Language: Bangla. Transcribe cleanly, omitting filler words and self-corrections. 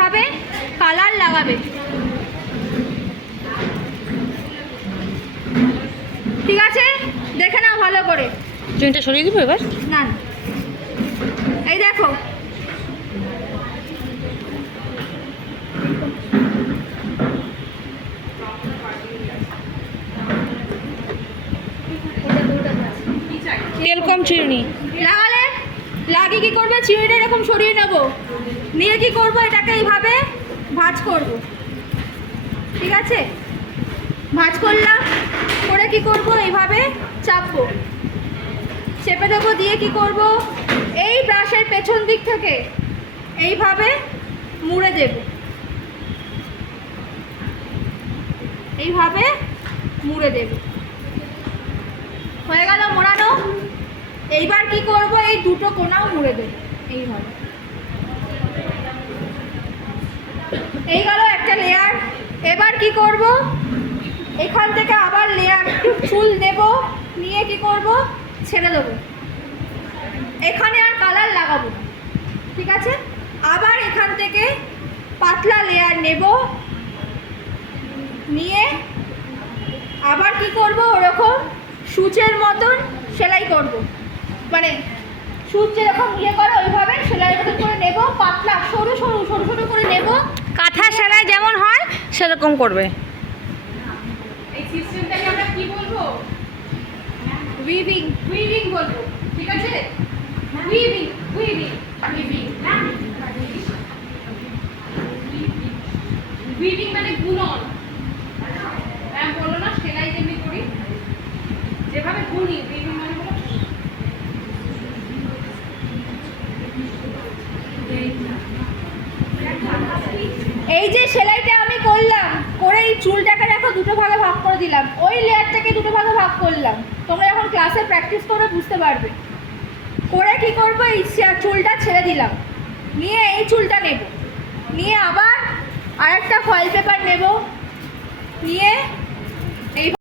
এইভাবে কালার লাগাবে, ঠিক আছে? দেখে নাও ভালো করে। চুনটা সরিয়ে দিব এবার। না না, এই দেখো তেল কম চিরুনি লাগালে লাগিয়ে কি করবে, চিড়িটা এরকম সরিয়ে নেব, নিয়ে কি করব, এটাকে এইভাবে ভাঁজ করব, ঠিক আছে? ভাঁজ করলাম, করে কি করব, এইভাবে চাপবো, চেপে দেবো, দিয়ে কি করব, এই ব্রাশের পেছন দিক থেকে এইভাবে মুড়ে দেব, এইভাবে মুড়ে দেব। হয়ে গেল মোড়ানো। এইবার কি করব, এই দুটো কোণাও মুড়ে দেব এইভাবে। এই গেল একটা লেয়ার। এবার কি করব, এখান থেকে আবার লেয়ার চুল দেব, নিয়ে কি করব, ছেড়ে দেবো, এখানে আর কালার লাগাবো না, ঠিক আছে? আবার এখান থেকে পাতলা লেয়ার নেব, নিয়ে আবার কি করব, ওরকম সূচের মতন সেলাই করব, মানে সূচ যেরকম ইয়ে করে ওইভাবে সেলাই মতন করে নেব, পাতলা সরু সরু সরু সরু করে নেব। কাঁথা সেলাই যেমন হয় সেরকম করবে। এই সিস্টেমটাকে আমরা কি বলবো, উইভিং, উইভিং বলবো, ঠিক আছে? উইভিং উইভিং উইভিং না, উইভিং মানে বুনন। আমি বললো না সেলাই যেমনি করি, যেভাবে বুনি, উইভিং মানে হলো এই যে সেলাইটা আমি করলাম, করে এই চুলটাকে দেখো দুটো ভাগে ভাগ করে দিলাম, ওই লেয়ারটাকে দুটো ভাগে ভাগ করলাম। তোমরা যখন ক্লাসে প্র্যাকটিস করে বুঝতে পারবে। করে কি করবো, এই চুলটা ছেড়ে দিলাম, নিয়ে এই চুলটা নেব, নিয়ে আবার আরেকটা ফয়েল পেপার নেব, নিয়ে এই